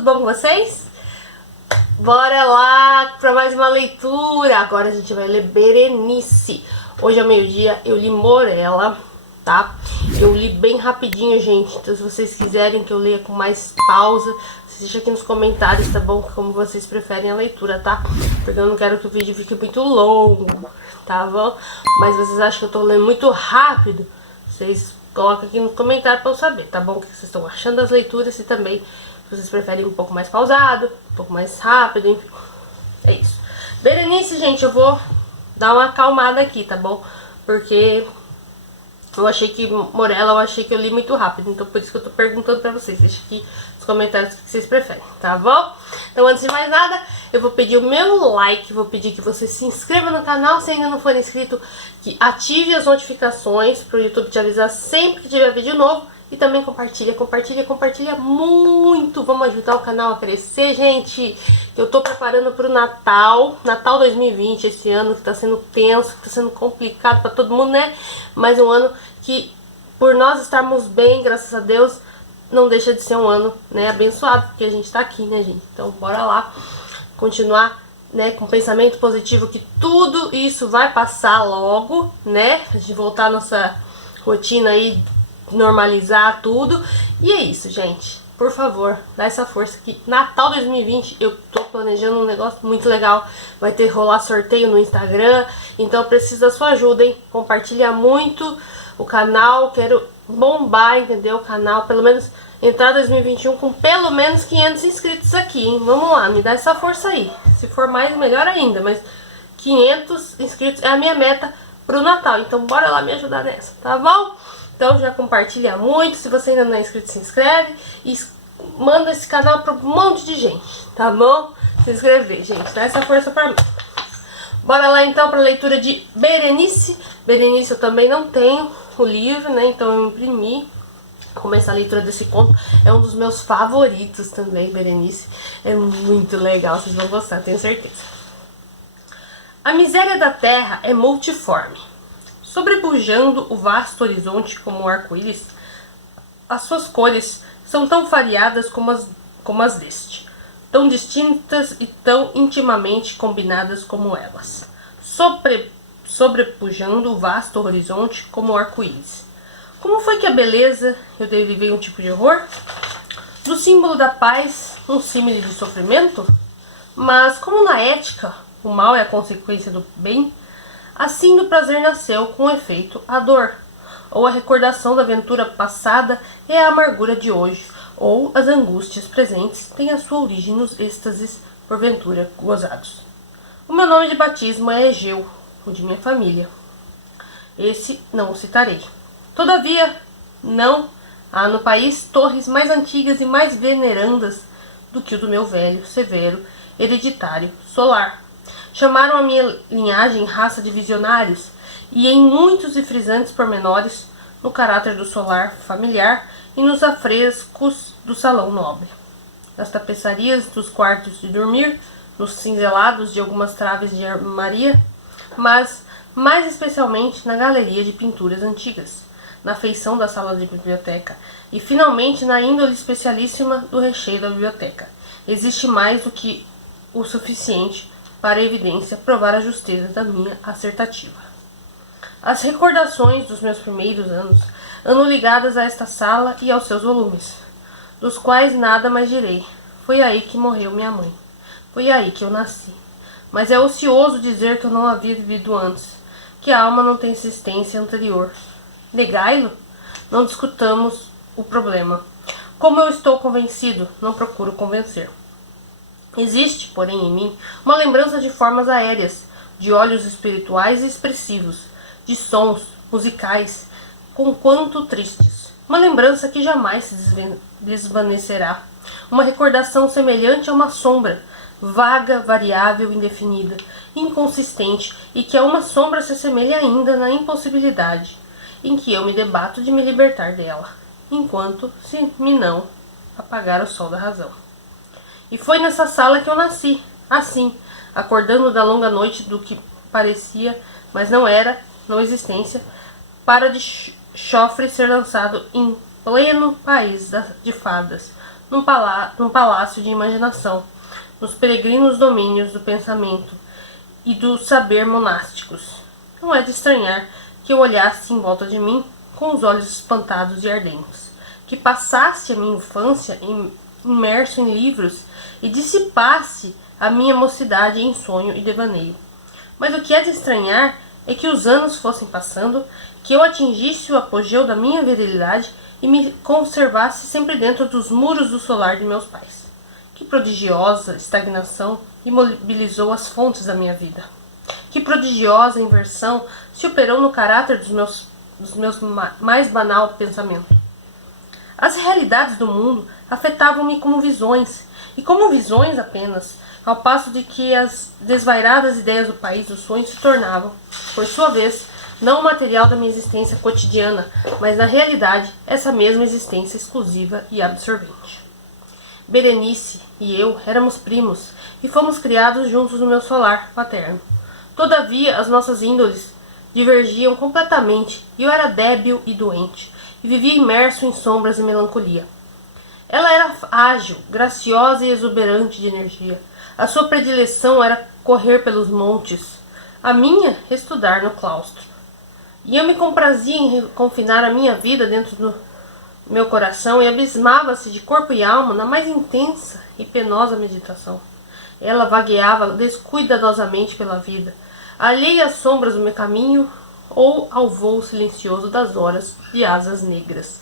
tudo bom com vocês? Bora lá para mais uma leitura. Agora a gente vai ler Berenice. Hoje ao meio-dia eu li Morella, tá? Eu li bem rapidinho, gente. Então se vocês quiserem que eu leia com mais pausa, vocês deixam aqui nos comentários, tá bom? Como vocês preferem a leitura, tá? Porque eu não quero que o vídeo fique muito longo, tá bom? Mas vocês acham que eu tô lendo muito rápido? Vocês colocam aqui no comentário pra eu saber, tá bom? O que vocês estão achando das leituras e também se vocês preferem um pouco mais pausado, um pouco mais rápido, enfim. É isso. Berenice, gente, eu vou dar uma acalmada aqui, tá bom? Porque eu achei que Morella, eu achei que eu li muito rápido. Então por isso que eu tô perguntando pra vocês. Deixa aqui nos comentários o que vocês preferem, tá bom? Então antes de mais nada, eu vou pedir o meu like. Vou pedir que você se inscreva no canal se ainda não for inscrito. Que ative as notificações pro YouTube te avisar sempre que tiver vídeo novo. E também compartilha muito. Vamos ajudar o canal a crescer, gente. Eu tô preparando pro Natal 2020, esse ano que tá sendo tenso, que tá sendo complicado pra todo mundo, né? Mas um ano que, por nós estarmos bem, graças a Deus, não deixa de ser um ano, né, abençoado, porque a gente tá aqui, né, gente? Então bora lá continuar, né, com pensamento positivo, que tudo isso vai passar logo, né? A gente voltar à nossa rotina aí, normalizar tudo. E é isso, gente. Por favor, dá essa força que Natal 2020 eu tô planejando um negócio muito legal. Vai ter rolar sorteio no Instagram. Então eu preciso da sua ajuda, hein? Compartilha muito o canal. Quero bombar, entendeu? O canal, pelo menos entrar 2021 com pelo menos 500 inscritos aqui, hein? Vamos lá, me dá essa força aí. Se for mais, melhor ainda. Mas 500 inscritos é a minha meta pro Natal. Então bora lá me ajudar nessa, tá bom? Então já compartilha muito, se você ainda não é inscrito, se inscreve e manda esse canal para um monte de gente, tá bom? Se inscrever, gente, dá essa força pra mim. Bora lá então para a leitura de Berenice. Berenice eu também não tenho o livro, né? Então eu imprimi. Começar a leitura desse conto, é um dos meus favoritos também, Berenice. É muito legal, vocês vão gostar, tenho certeza. A miséria da terra é multiforme. Sobrepujando o vasto horizonte como um arco-íris, as suas cores são tão variadas como as deste, tão distintas e tão intimamente combinadas como elas. Sobrepujando o vasto horizonte como um arco-íris. Como foi que a beleza eu derivei um tipo de horror? Do símbolo da paz, um símile de sofrimento? Mas como na ética o mal é a consequência do bem, assim do prazer nasceu com efeito a dor, ou a recordação da aventura passada é a amargura de hoje, ou as angústias presentes têm a sua origem nos êxtases porventura gozados. O meu nome de batismo é Egeu, o de minha família. Esse não o citarei. Todavia, não há no país torres mais antigas e mais venerandas do que o do meu velho, severo, hereditário, solar. Chamaram a minha linhagem raça de visionários, e em muitos e frisantes pormenores, no caráter do solar familiar e nos afrescos do salão nobre, nas tapeçarias dos quartos de dormir, nos cinzelados de algumas traves de armaria, mas mais especialmente na galeria de pinturas antigas, na feição da sala de biblioteca e finalmente na índole especialíssima do recheio da biblioteca. Existe mais do que o suficiente para a evidência provar a justeza da minha assertativa. As recordações dos meus primeiros anos andam ligadas a esta sala e aos seus volumes, dos quais nada mais direi. Foi aí que morreu minha mãe. Foi aí que eu nasci. Mas é ocioso dizer que eu não havia vivido antes, que a alma não tem existência anterior. Negai-lo? Não discutamos o problema. Como eu estou convencido, não procuro convencer. Existe, porém, em mim, uma lembrança de formas aéreas, de olhos espirituais e expressivos, de sons musicais, conquanto tristes. Uma lembrança que jamais se desvanecerá. Uma recordação semelhante a uma sombra, vaga, variável, indefinida, inconsistente, e que a uma sombra se assemelha ainda na impossibilidade, em que eu me debato de me libertar dela, enquanto se me não apagar o sol da razão. E foi nessa sala que eu nasci, assim, acordando da longa noite do que parecia, mas não era, não existência, para de chofre ser lançado em pleno país de fadas, num palácio de imaginação, nos peregrinos domínios do pensamento e do saber monásticos. Não é de estranhar que eu olhasse em volta de mim com os olhos espantados e ardentes, que passasse a minha infância imerso em livros e dissipasse a minha mocidade em sonho e devaneio. Mas o que é de estranhar é que os anos fossem passando, que eu atingisse o apogeu da minha virilidade e me conservasse sempre dentro dos muros do solar de meus pais. Que prodigiosa estagnação imobilizou as fontes da minha vida. Que prodigiosa inversão se operou no caráter dos meus mais banal pensamento. As realidades do mundo afetavam-me como visões, e como visões apenas, ao passo de que as desvairadas ideias do país dos sonhos se tornavam, por sua vez, não o material da minha existência cotidiana, mas na realidade essa mesma existência exclusiva e absorvente. Berenice e eu éramos primos e fomos criados juntos no meu solar paterno. Todavia, as nossas índoles divergiam completamente e eu era débil e doente, e vivia imerso em sombras e melancolia. Ela era ágil, graciosa e exuberante de energia. A sua predileção era correr pelos montes, a minha, estudar no claustro. E eu me comprazia em confinar a minha vida dentro do meu coração e abismava-se de corpo e alma na mais intensa e penosa meditação. Ela vagueava descuidadosamente pela vida, alheia às sombras do meu caminho ou ao voo silencioso das horas de asas negras.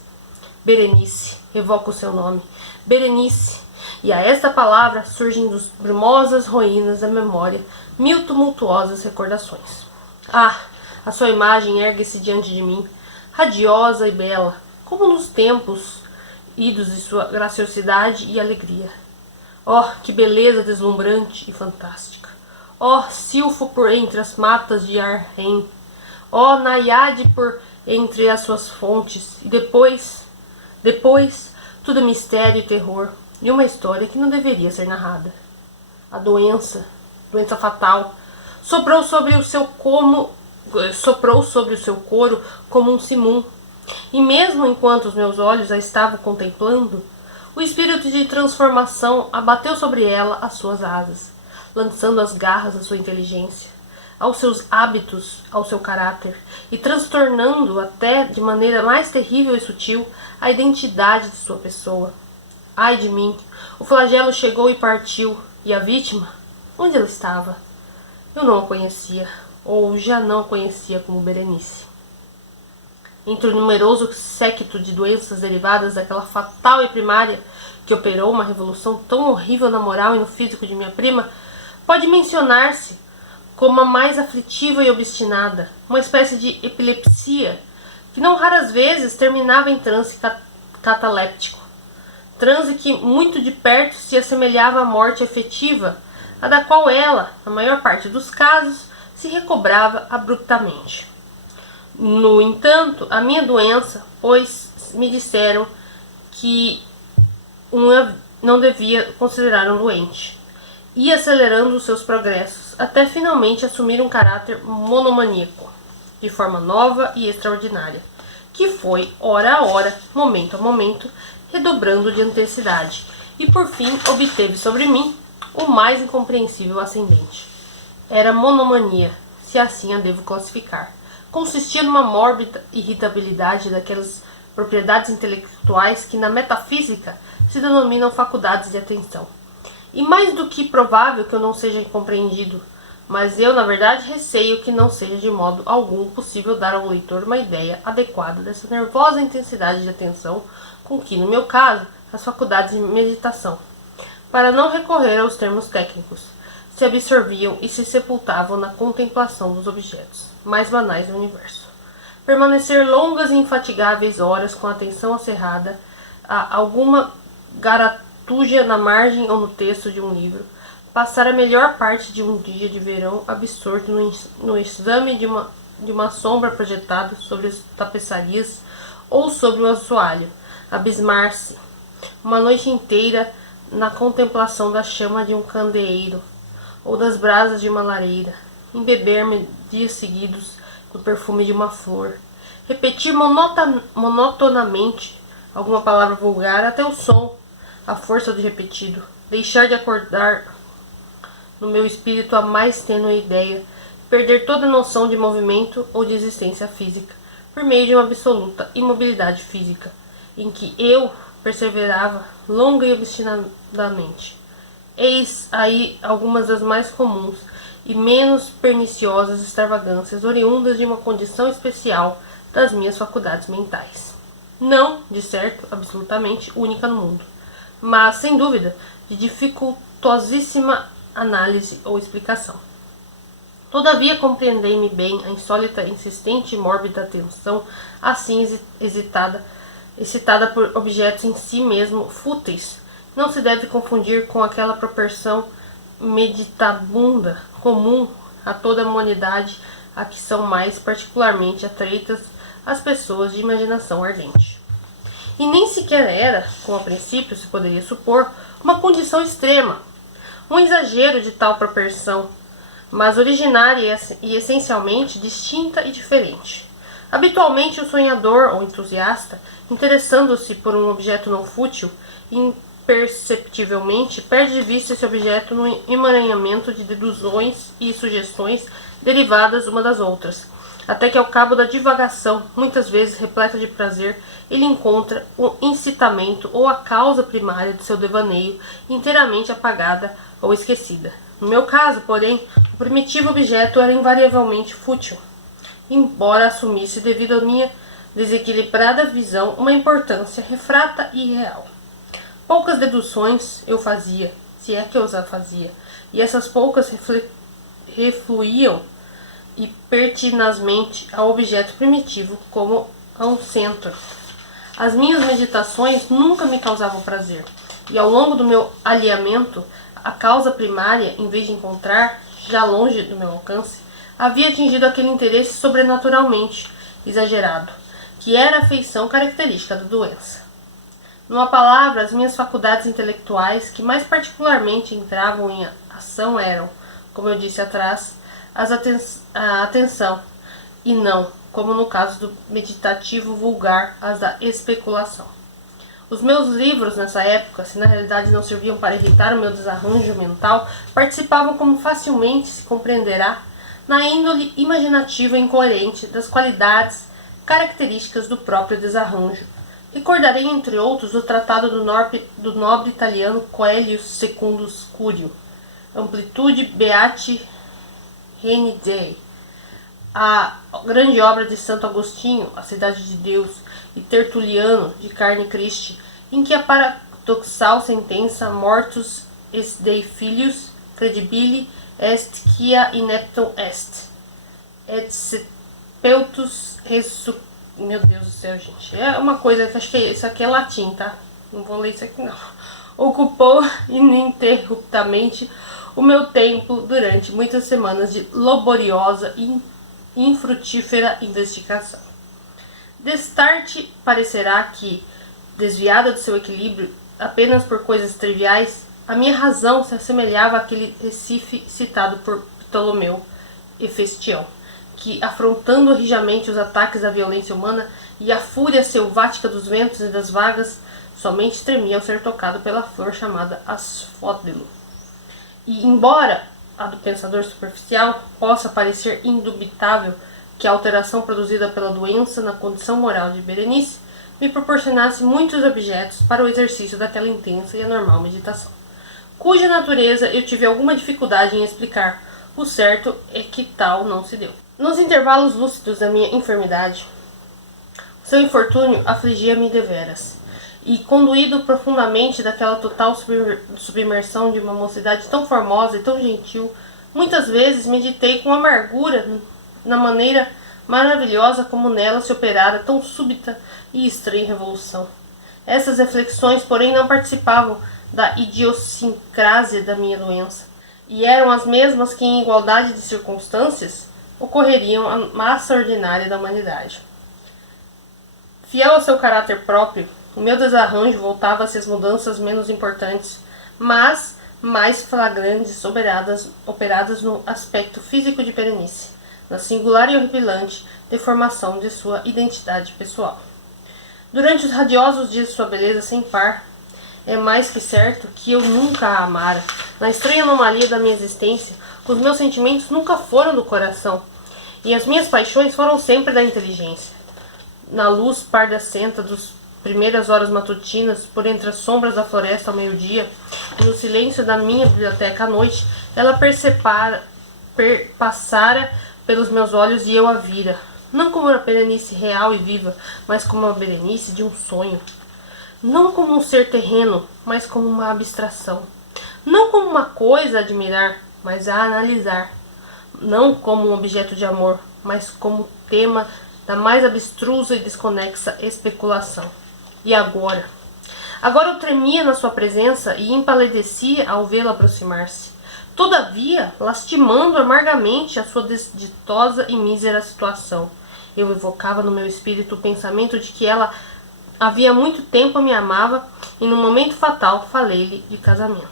Berenice, evoca o seu nome, Berenice, e a esta palavra surgem dos brumosas ruínas da memória mil tumultuosas recordações. Ah, a sua imagem ergue-se diante de mim, radiosa e bela, como nos tempos idos de sua graciosidade e alegria. Oh, que beleza deslumbrante e fantástica! Oh, silfo por entre as matas de Arrém! Oh, Naiade por entre as suas fontes! E depois, tudo é mistério e terror, e uma história que não deveria ser narrada. A doença fatal, soprou sobre o seu coro como um simum, e mesmo enquanto os meus olhos a estavam contemplando, o espírito de transformação abateu sobre ela as suas asas, lançando as garras à sua inteligência, aos seus hábitos, ao seu caráter, e transtornando até de maneira mais terrível e sutil a identidade de sua pessoa. Ai de mim, o flagelo chegou e partiu, e a vítima, onde ela estava? Eu não a conhecia, ou já não a conhecia como Berenice. Entre o numeroso séquito de doenças derivadas daquela fatal e primária que operou uma revolução tão horrível na moral e no físico de minha prima, pode mencionar-se como a mais aflitiva e obstinada, uma espécie de epilepsia que não raras vezes terminava em transe cataléptico, transe que muito de perto se assemelhava à morte efetiva, a da qual ela, na maior parte dos casos, se recobrava abruptamente. No entanto, a minha doença, pois me disseram que não devia considerar um doente, ia acelerando os seus progressos, até finalmente assumir um caráter monomaníaco, de forma nova e extraordinária, que foi, hora a hora, momento a momento, redobrando de intensidade, e por fim obteve sobre mim o mais incompreensível ascendente. Era monomania, se assim a devo classificar. Consistia numa mórbida irritabilidade daquelas propriedades intelectuais que na metafísica se denominam faculdades de atenção. E mais do que provável que eu não seja compreendido, mas eu, na verdade, receio que não seja de modo algum possível dar ao leitor uma ideia adequada dessa nervosa intensidade de atenção com que, no meu caso, as faculdades de meditação, para não recorrer aos termos técnicos, se absorviam e se sepultavam na contemplação dos objetos mais banais do universo. Permanecer longas e infatigáveis horas com a atenção acerrada a alguma garatuja na margem ou no texto de um livro, passar a melhor parte de um dia de verão absorto no exame de uma sombra projetada sobre as tapeçarias ou sobre o assoalho, abismar-se uma noite inteira na contemplação da chama de um candeeiro ou das brasas de uma lareira, embeber-me dias seguidos no perfume de uma flor, repetir monotonamente alguma palavra vulgar até o som, a força do repetido, deixar de acordar no meu espírito a mais tênue ideia, perder toda noção de movimento ou de existência física, por meio de uma absoluta imobilidade física, em que eu perseverava longa e obstinadamente. Eis aí algumas das mais comuns e menos perniciosas extravagâncias oriundas de uma condição especial das minhas faculdades mentais. Não, de certo, absolutamente única no mundo, mas, sem dúvida, de dificultosíssima análise ou explicação. Todavia compreendei-me bem a insólita, insistente e mórbida atenção, assim excitada por objetos em si mesmo fúteis, não se deve confundir com aquela proporção meditabunda comum a toda a humanidade, a que são mais particularmente atraídas as pessoas de imaginação ardente. E nem sequer era, como a princípio se poderia supor, uma condição extrema, um exagero de tal proporção, mas originária e essencialmente distinta e diferente. Habitualmente o sonhador ou entusiasta, interessando-se por um objeto não fútil, imperceptivelmente perde de vista esse objeto no emaranhamento de deduções e sugestões derivadas uma das outras, até que ao cabo da divagação, muitas vezes repleta de prazer, ele encontra o incitamento ou a causa primária de seu devaneio inteiramente apagada ou esquecida. No meu caso, porém, o primitivo objeto era invariavelmente fútil, embora assumisse, devido à minha desequilibrada visão, uma importância refrata e irreal. Poucas deduções eu fazia, se é que eu as fazia, e essas poucas refluíam e pertinazmente ao objeto primitivo como a um centro. As minhas meditações nunca me causavam prazer, e ao longo do meu alheamento, a causa primária, em vez de encontrar, já longe do meu alcance, havia atingido aquele interesse sobrenaturalmente exagerado, que era a feição característica da doença. Numa palavra, as minhas faculdades intelectuais, que mais particularmente entravam em ação, eram, como eu disse atrás, a atenção, e não, como no caso do meditativo vulgar, as da especulação. Os meus livros nessa época, se na realidade não serviam para irritar o meu desarranjo mental, participavam, como facilmente se compreenderá, na índole imaginativa e incoerente das qualidades características do próprio desarranjo. Recordarei, entre outros, o tratado do nobre italiano Coelius Secundus Curio, Amplitude Beati Reni Dei, a grande obra de Santo Agostinho, A Cidade de Deus, e Tertuliano, de Carne Christi, em que a paradoxal sentença Mortus est Dei Filius, credibili est quia ineptum est, et sepultus Meu Deus do céu, gente. É uma coisa que acho que isso aqui é latim, tá? Não vou ler isso aqui, não. Ocupou ininterruptamente o meu tempo durante muitas semanas de laboriosa e infrutífera investigação. Destarte parecerá que, desviada do seu equilíbrio apenas por coisas triviais, a minha razão se assemelhava àquele Recife citado por Ptolomeu Hefestião, que, afrontando rijamente os ataques da violência humana e a fúria selvática dos ventos e das vagas, somente tremia ao ser tocado pela flor chamada asfódelo. E, embora a do pensador superficial possa parecer indubitável que a alteração produzida pela doença na condição moral de Berenice me proporcionasse muitos objetos para o exercício daquela intensa e anormal meditação, cuja natureza eu tive alguma dificuldade em explicar. O certo é que tal não se deu. Nos intervalos lúcidos da minha enfermidade, seu infortúnio afligia-me deveras, e, conduído profundamente daquela total submersão de uma mocidade tão formosa e tão gentil, muitas vezes meditei com amargura na maneira maravilhosa como nela se operara tão súbita e estranha revolução. Essas reflexões, porém, não participavam da idiosincrásia da minha doença, e eram as mesmas que, em igualdade de circunstâncias, ocorreriam à massa ordinária da humanidade. Fiel ao seu caráter próprio, o meu desarranjo voltava-se às mudanças menos importantes, mas mais flagrantes, operadas no aspecto físico de Berenice, na singular e horripilante deformação de sua identidade pessoal. Durante os radiosos dias de sua beleza sem par, É mais que certo que eu nunca a amara. Na estranha anomalia da minha existência, os meus sentimentos nunca foram do coração, e as minhas paixões foram sempre da inteligência. Na luz pardacenta dos primeiras horas matutinas, por entre as sombras da floresta ao meio-dia, e no silêncio da minha biblioteca à noite, ela passara pelos meus olhos e eu a vira, não como uma Berenice real e viva, mas como a Berenice de um sonho. Não como um ser terreno, mas como uma abstração. Não como uma coisa a admirar, mas a analisar. Não como um objeto de amor, mas como tema da mais abstrusa e desconexa especulação. E agora? Agora eu tremia na sua presença e empaledecia ao vê-la aproximar-se. Todavia, lastimando amargamente a sua desditosa e mísera situação. Eu evocava no meu espírito o pensamento de que ela havia muito tempo me amava e no momento fatal falei-lhe de casamento.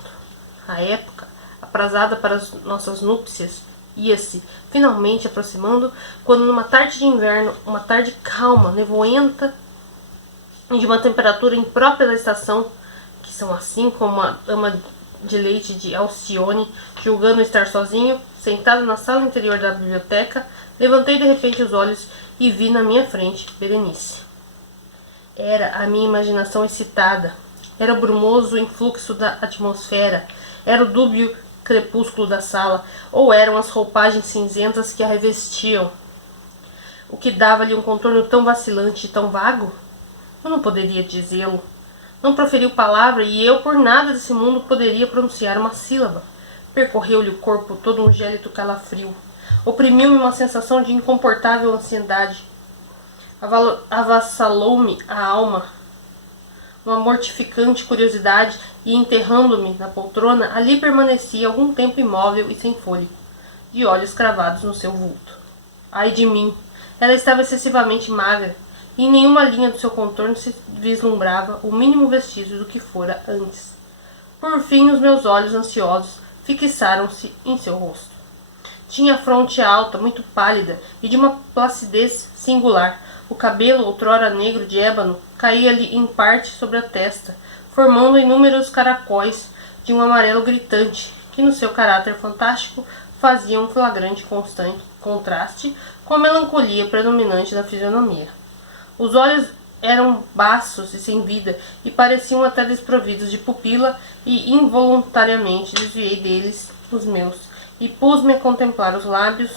A época, aprazada para as nossas núpcias, ia-se finalmente aproximando, quando numa tarde de inverno, uma tarde calma, nevoenta e de uma temperatura imprópria da estação, que são assim como a ama de leite de Alcione, julgando estar sozinho, sentado na sala interior da biblioteca, levantei de repente os olhos e vi na minha frente Berenice. Era a minha imaginação excitada, era o brumoso influxo da atmosfera, era o dúbio crepúsculo da sala, ou eram as roupagens cinzentas que a revestiam, o que dava-lhe um contorno tão vacilante e tão vago? Eu não poderia dizê-lo. Não proferiu palavra e eu por nada desse mundo poderia pronunciar uma sílaba. Percorreu-lhe o corpo todo um gélido calafrio. Oprimiu-me uma sensação de incomportável ansiedade. Avassalou-me a alma uma mortificante curiosidade e, enterrando-me na poltrona, ali permaneci algum tempo imóvel e sem fôlego, de olhos cravados no seu vulto. Ai de mim! Ela estava excessivamente magra, e em nenhuma linha do seu contorno se vislumbrava o mínimo vestígio do que fora antes. Por fim, os meus olhos ansiosos fixaram-se em seu rosto. Tinha a fronte alta, muito pálida e de uma placidez singular. O cabelo, outrora negro de ébano, caía-lhe em parte sobre a testa, formando inúmeros caracóis de um amarelo gritante, que no seu caráter fantástico fazia um flagrante contraste com a melancolia predominante da fisionomia. Os olhos eram baços e sem vida, e pareciam até desprovidos de pupila, e involuntariamente desviei deles os meus, e pus-me a contemplar os lábios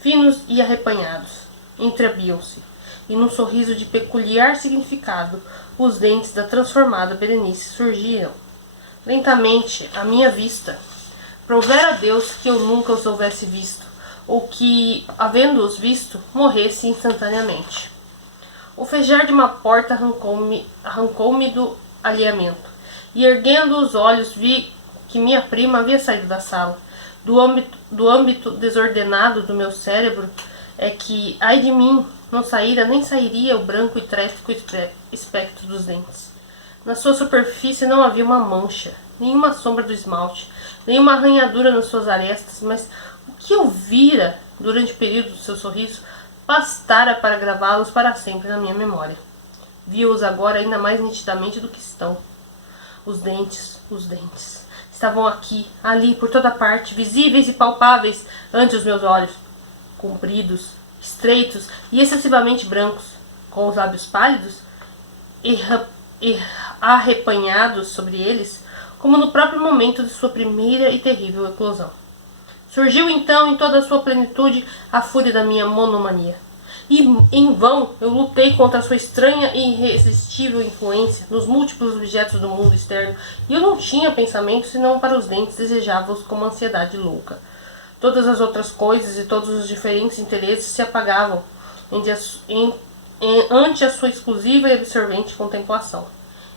finos e arrepanhados. Entreabriam-se, e num sorriso de peculiar significado, os dentes da transformada Berenice surgiram. Lentamente, à minha vista. Provera a Deus que eu nunca os houvesse visto, ou que, havendo-os visto, morresse instantaneamente. O fejar de uma porta arrancou-me do alheamento, e erguendo os olhos vi que minha prima havia saído da sala. Do âmbito desordenado do meu cérebro é que, ai de mim, não saíra nem sairia o branco e tréfico espectro dos dentes. Na sua superfície não havia uma mancha, nenhuma sombra do esmalte, nenhuma arranhadura nas suas arestas, mas o que eu vira durante o período do seu sorriso bastara para gravá-los para sempre na minha memória. Vi-os agora ainda mais nitidamente do que estão. Os dentes. Estavam aqui, ali, por toda parte, visíveis e palpáveis ante os meus olhos. Compridos, estreitos e excessivamente brancos, com os lábios pálidos e arrepanhados sobre eles, como no próprio momento de sua primeira e terrível eclosão. Surgiu então em toda a sua plenitude a fúria da minha monomania. E em vão eu lutei contra a sua estranha e irresistível influência nos múltiplos objetos do mundo externo, e eu não tinha pensamento senão para os dentes, desejava-os com uma ansiedade louca. Todas as outras coisas e todos os diferentes interesses se apagavam ante a sua exclusiva e absorvente contemplação.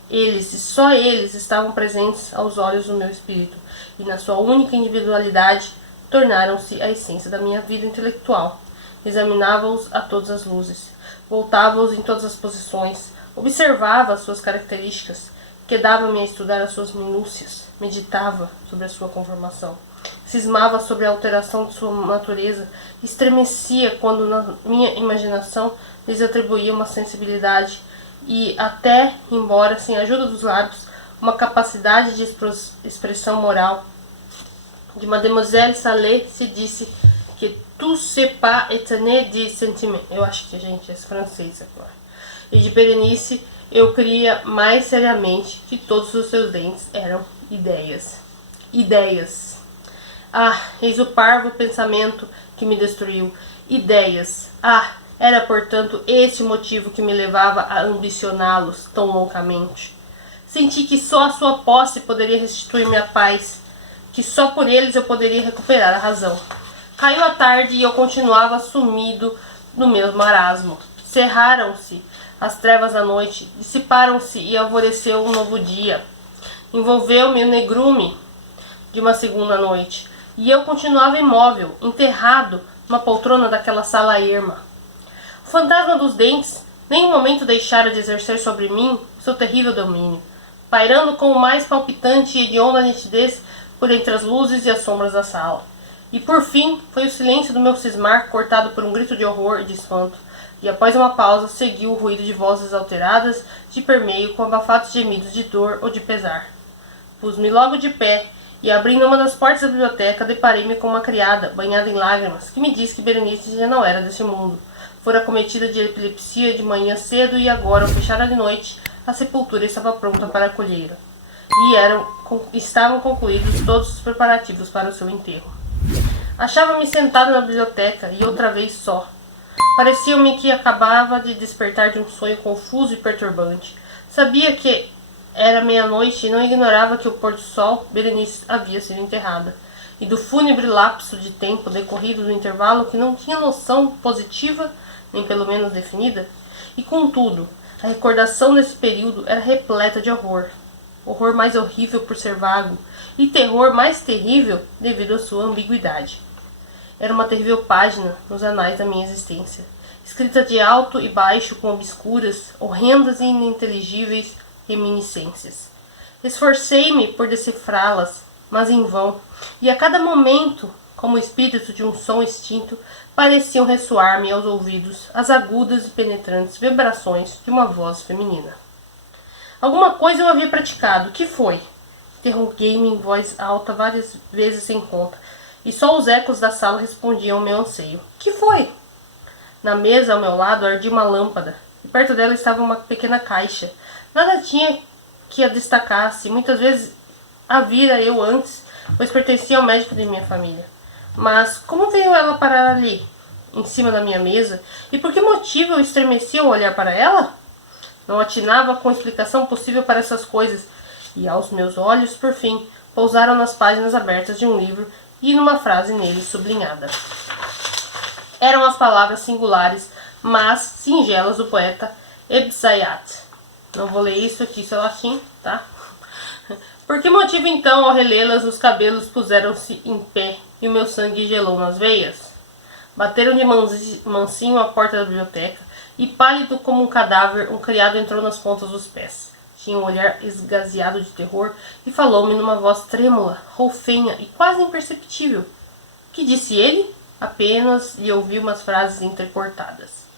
Eles, e só eles, estavam presentes aos olhos do meu espírito, e na sua única individualidade tornaram-se a essência da minha vida intelectual. Examinava-os a todas as luzes, voltava-os em todas as posições, observava as suas características, quedava-me a estudar as suas minúcias, meditava sobre a sua conformação, cismava sobre a alteração de sua natureza, estremecia quando na minha imaginação lhes atribuía uma sensibilidade e até, embora sem a ajuda dos lábios, uma capacidade de expressão moral. De Mademoiselle Salé se disse que tout c'est pas étonné de sentiment. Eu acho que, gente, é francês agora. E de Berenice, eu cria mais seriamente que todos os seus dentes eram ideias. Ideias. Ah, eis o parvo pensamento que me destruiu. Ideias. Ah, era portanto esse o motivo que me levava a ambicioná-los tão loucamente. Senti que só a sua posse poderia restituir-me a paz, que só por eles eu poderia recuperar a razão. Caiu a tarde e eu continuava sumido no meu marasmo. Cerraram-se as trevas da noite, dissiparam-se e alvoreceu um novo dia. Envolveu-me o negrume de uma segunda noite, e eu continuava imóvel, enterrado numa poltrona daquela sala erma. O fantasma dos dentes nem um momento deixara de exercer sobre mim seu terrível domínio, pairando com o mais palpitante e hedionda nitidez por entre as luzes e as sombras da sala. E por fim, foi o silêncio do meu cismar cortado por um grito de horror e de espanto, e após uma pausa seguiu o ruído de vozes alteradas de permeio com abafados gemidos de dor ou de pesar. Pus-me logo de pé, e abrindo uma das portas da biblioteca, deparei-me com uma criada, banhada em lágrimas, que me disse que Berenice já não era desse mundo. Fora acometida de epilepsia de manhã cedo e agora, ao fechar a noite, a sepultura estava pronta para acolhê-la. E estavam concluídos todos os preparativos para o seu enterro. Achava-me sentado na biblioteca, e outra vez só. Parecia-me que acabava de despertar de um sonho confuso e perturbante. Sabia que era meia-noite e não ignorava que o pôr do sol, Berenice, havia sido enterrada. E do fúnebre lapso de tempo decorrido do intervalo que não tinha noção positiva, nem pelo menos definida. E contudo, a recordação desse período era repleta de horror. Horror mais horrível por ser vago, e terror mais terrível devido à sua ambiguidade. Era uma terrível página nos anais da minha existência, escrita de alto e baixo com obscuras, horrendas e ininteligíveis reminiscências. Esforcei-me por decifrá-las, mas em vão, e a cada momento, como o espírito de um som extinto, pareciam ressoar-me aos ouvidos as agudas e penetrantes vibrações de uma voz feminina. Alguma coisa eu havia praticado. Que foi? Interroguei-me em voz alta várias vezes sem conta, e só os ecos da sala respondiam ao meu anseio. Que foi? Na mesa ao meu lado ardia uma lâmpada, e perto dela estava uma pequena caixa. Nada tinha que a destacasse, muitas vezes a vira eu antes, pois pertencia ao médico de minha família. Mas como veio ela parar ali, em cima da minha mesa, e por que motivo eu estremecia ao olhar para ela? Não atinava com explicação possível para essas coisas, e aos meus olhos, por fim, pousaram nas páginas abertas de um livro e numa frase nele sublinhada. Eram as palavras singulares, mas singelas do poeta Ebsayat. Não vou ler isso aqui, isso é latim, tá? Por que motivo então, ao relê-las, os cabelos puseram-se em pé e o meu sangue gelou nas veias? Bateram de mansinho a porta da biblioteca e, pálido como um cadáver, um criado entrou nas pontas dos pés. Tinha um olhar esgazeado de terror e falou-me numa voz trêmula, roufenha e quase imperceptível. Que disse ele? Apenas lhe ouvi umas frases entrecortadas.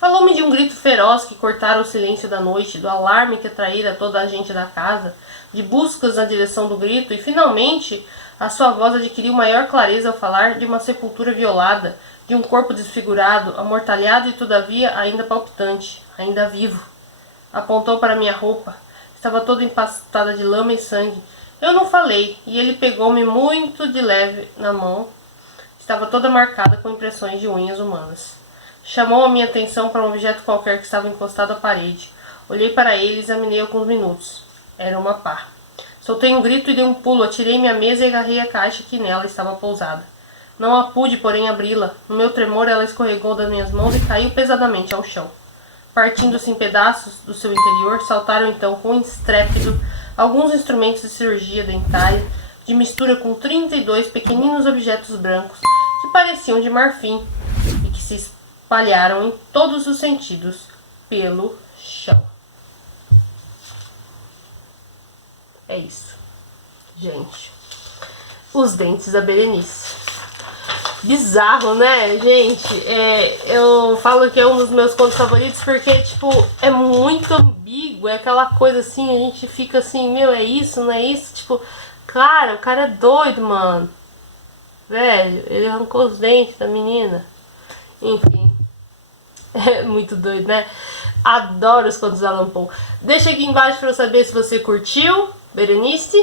Falou-me de um grito feroz que cortara o silêncio da noite, do alarme que atraíra toda a gente da casa, de buscas na direção do grito, e finalmente a sua voz adquiriu maior clareza ao falar de uma sepultura violada, de um corpo desfigurado, amortalhado e todavia ainda palpitante, ainda vivo. Apontou para minha roupa. Estava toda empastada de lama e sangue. Eu não falei, e ele pegou-me muito de leve na mão. Estava toda marcada com impressões de unhas humanas. Chamou a minha atenção para um objeto qualquer que estava encostado à parede. Olhei para ele e examinei alguns minutos. Era uma pá. Soltei um grito e dei um pulo, atirei-me à mesa e agarrei a caixa que nela estava pousada. Não a pude, porém, abri-la. No meu tremor, ela escorregou das minhas mãos e caiu pesadamente ao chão. Partindo-se em pedaços do seu interior, saltaram então com estrépito alguns instrumentos de cirurgia dentária, de mistura com 32 pequeninos objetos brancos que pareciam de marfim e que se espalharam em todos os sentidos pelo chão. É isso, gente. Os dentes da Berenice. bizarro, né, gente? Eu falo que é um dos meus contos favoritos porque, tipo, é muito ambíguo, é aquela coisa assim, a gente fica assim, meu, é isso, não é isso? Tipo, cara, o cara é doido, mano. Velho, ele arrancou os dentes da menina. Enfim, é muito doido, né? Adoro os contos da Alan Poe. Deixa aqui embaixo pra eu saber se você curtiu, Berenice,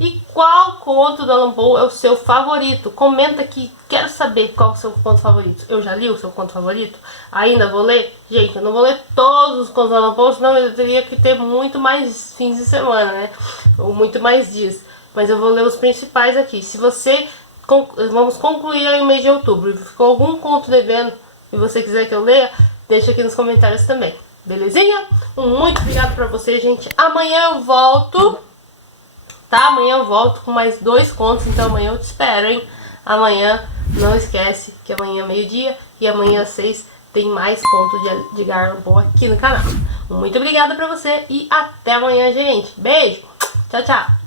e qual conto do Alan Poe é o seu favorito. Comenta aqui, quero saber qual é o seu conto favorito. Eu já li o seu conto favorito? Ainda vou ler? Gente, eu não vou ler todos os contos do Alan Poe, senão eu teria que ter muito mais fins de semana, né? Ou muito mais dias. Mas eu vou ler os principais aqui. Se você... Vamos concluir aí o mês de outubro. Ficou algum conto devendo e você quiser que eu leia, deixa aqui nos comentários também. Belezinha? Muito obrigada pra você, gente. Amanhã eu volto, tá? Amanhã eu volto com mais 2 contos, então amanhã eu te espero, hein? Amanhã, não esquece que amanhã é meio-dia e amanhã às 6 tem mais contos de Edgar Allan Poe aqui no canal. Muito obrigada pra você e até amanhã, gente. Beijo. Tchau, tchau.